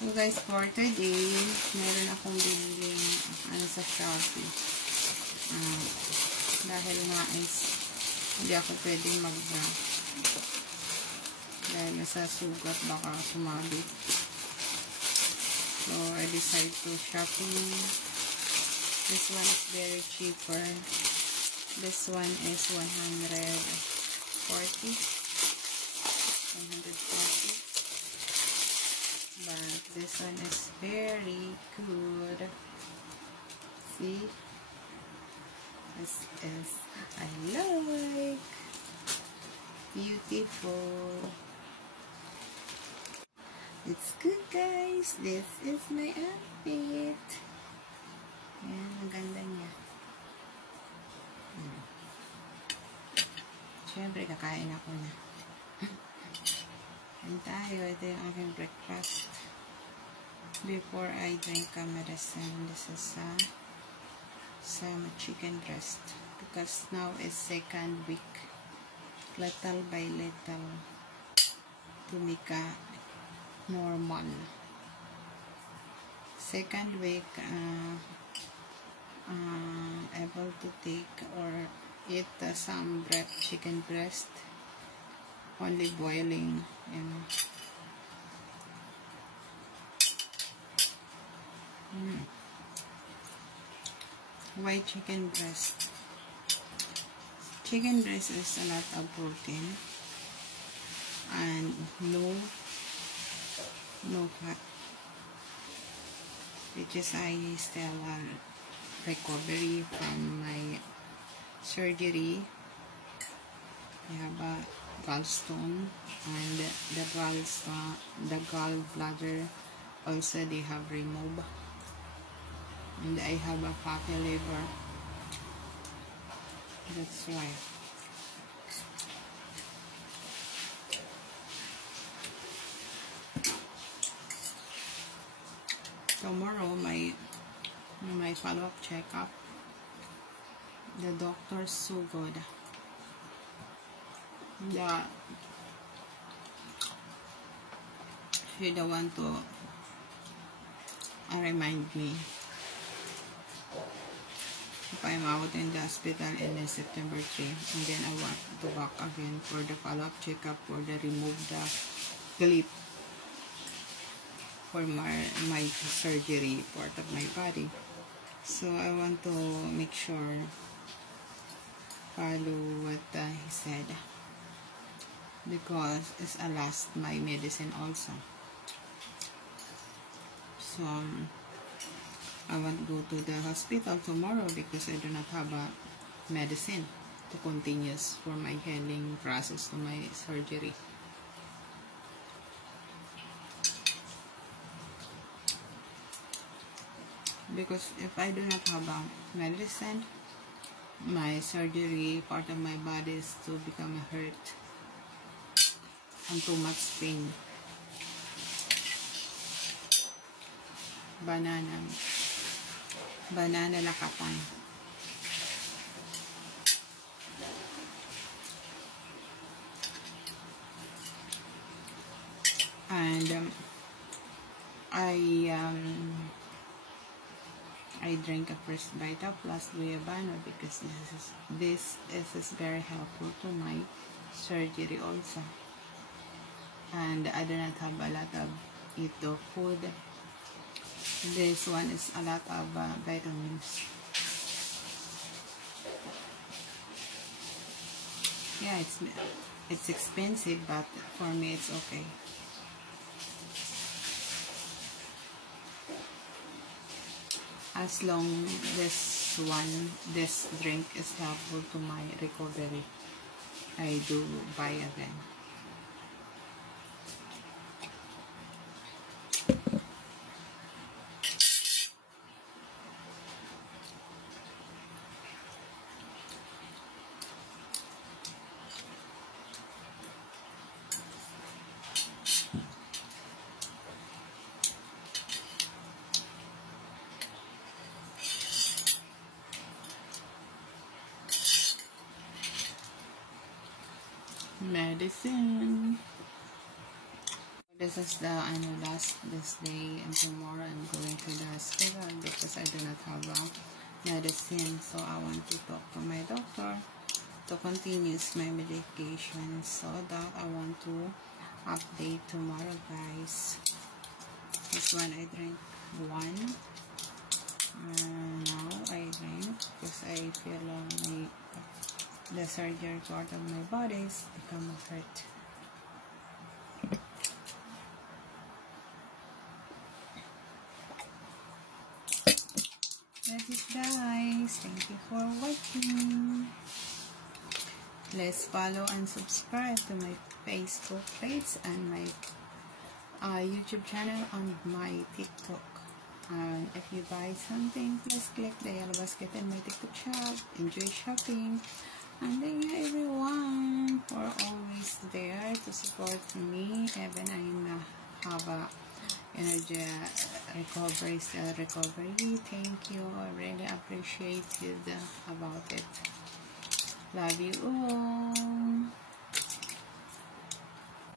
So guys, for today, meron akong biniling sa Shopee. Dahil nga is hindi ako pwedeng mag-bra. Dahil nasa sugat baka sumabit. So I decided to shopping. This one is very cheaper. This one is 140. But this one is very good. See? This is I like. Beautiful. It's good, guys. This is my outfit. Ayan, ang ganda niya. Siyempre, kakain ako na. Ayan tayo. Ito yung aking breakfast. Before I drink a medicine, this is some chicken breast. Because now is second week. Little by little. To make a normal. Second week, able to take or eat some chicken breast, only boiling, you know. Why chicken breast? Chicken breast is a lot of protein and no fat, which is I still recovery from my surgery. I have a gallstone and the gallbladder also they have removed, and I have a fatty liver. That's why. Tomorrow my follow-up checkup. The doctor's so good. He don't want to remind me if I'm out in the hospital in September 3, and then I want to back again for the follow-up checkup for the remove the clip for my surgery part of my body. So I want to make sure follow what he said, because it's a last my medicine also. So I want to go to the hospital tomorrow because I do not have a medicine to continue for my healing process to my surgery. Because if I do not have a medicine, my surgery part of my body is to become hurt and too much pain. Banana lakatan. And I drink a First Vita plus Guayabano because this is very helpful to my surgery also. And I do not have a lot of food. This one is a lot of vitamins. Yeah, it's expensive, but for me it's okay. As long this drink is helpful to my recovery, I do buy again. Medicine. This is the this next day, and tomorrow I'm going to the hospital because I do not have medicine. So I want to talk to my doctor to continue my medication, so that I want to update tomorrow, guys. This one I drink one. Now I drink because I feel the surgery part of my body is become hurt. That is, guys. Thank you for watching. Please follow and subscribe to my Facebook page and my YouTube channel and my TikTok. And if you buy something, please click the yellow basket in my TikTok shop. Enjoy shopping. And thank you everyone for always there to support me, even I have a energy recovery, still recovery. Thank you. I really appreciate you about it. Love you all.